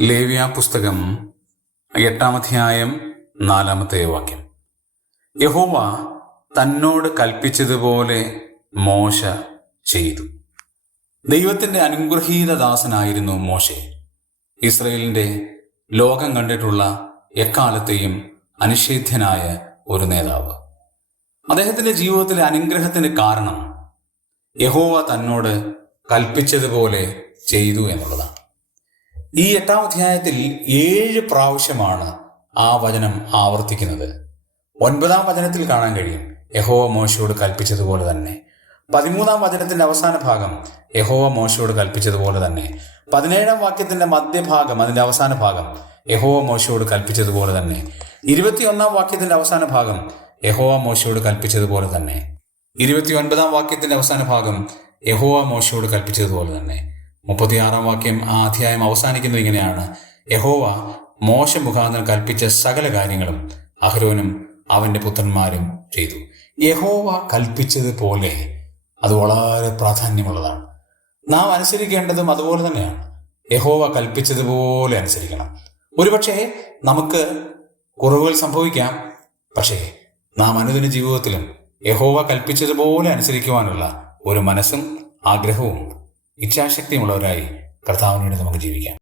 ലേവ്യ പുസ്തകം 8-ാം അധ്യായം 4-ാമത്തെ വാക്യം. യഹോവ തന്നോട് കൽപ്പിച്ചതുപോലെ മോശ ചെയ്തു. ദൈവത്തിന്റെ അനുഗ്രഹീത ദാസനായിരുന്നു മോശെ. ഇസ്രയേലിന്റെ ലോകം കണ്ടിട്ടുള്ള എക്കാലത്തെയും അനിഷേധ്യനായ ഒരു നേതാവ്. അദ്ദേഹത്തിന്റെ ജീവിതത്തിലെ അനുഗ്രഹത്തിന് കാരണം യഹോവ തന്നോട് കൽപ്പിച്ചതുപോലെ ചെയ്തു എന്നുള്ളതാണ്. ഈ 8-ാം അധ്യായത്തിൽ 7 പ്രാവശ്യമാണ് ആ വചനം ആവർത്തിക്കുന്നത്. 9-ാം വചനത്തിൽ കാണാൻ കഴിയും യഹോവ മോശയോട് കൽപ്പിച്ചതുപോലെ തന്നെ. 13-ാം വചനത്തിന്റെ അവസാന ഭാഗം യഹോവ മോശയോട് കൽപ്പിച്ചതുപോലെ തന്നെ. 17-ാം വാക്യത്തിന്റെ മധ്യഭാഗം, അതിന്റെ അവസാന ഭാഗം യഹോവ മോശയോട് കൽപ്പിച്ചതുപോലെ തന്നെ. 21-ാം വാക്യത്തിന്റെ അവസാന ഭാഗം യഹോവ മോശയോട് കൽപ്പിച്ചതുപോലെ തന്നെ. 29-ാം വാക്യത്തിന്റെ അവസാന ഭാഗം യഹോവ മോശയോട് കൽപ്പിച്ചതുപോലെ തന്നെ. 36-ാം വാക്യം ആ അധ്യായം അവസാനിക്കുന്നത് ഇങ്ങനെയാണ്: യഹോവ മോശ മുഖാന്തരം കൽപ്പിച്ച സകല കാര്യങ്ങളും അഹരോനും അവന്റെ പുത്രന്മാരും ചെയ്തു. യഹോവ കൽപ്പിച്ചതുപോലെ അത് വളരെ പ്രാധാന്യമുള്ളതാണ്. നാം അനുസരിക്കേണ്ടതും അതുപോലെ തന്നെയാണ്. യഹോവ കൽപ്പിച്ചതുപോലെ അനുസരിക്കണം. ഒരുപക്ഷെ നമുക്ക് കുറവുകൾ സംഭവിക്കാം. പക്ഷേ നാം അനുദിന ജീവിതത്തിലും യഹോവ കൽപ്പിച്ചതുപോലെ അനുസരിക്കുവാനുള്ള ഒരു മനസ്സും ആഗ്രഹവും ഇച്ഛാശക്തിയുമുള്ളവരായി കർത്താവിനോട് നമുക്ക് ജീവിക്കാം.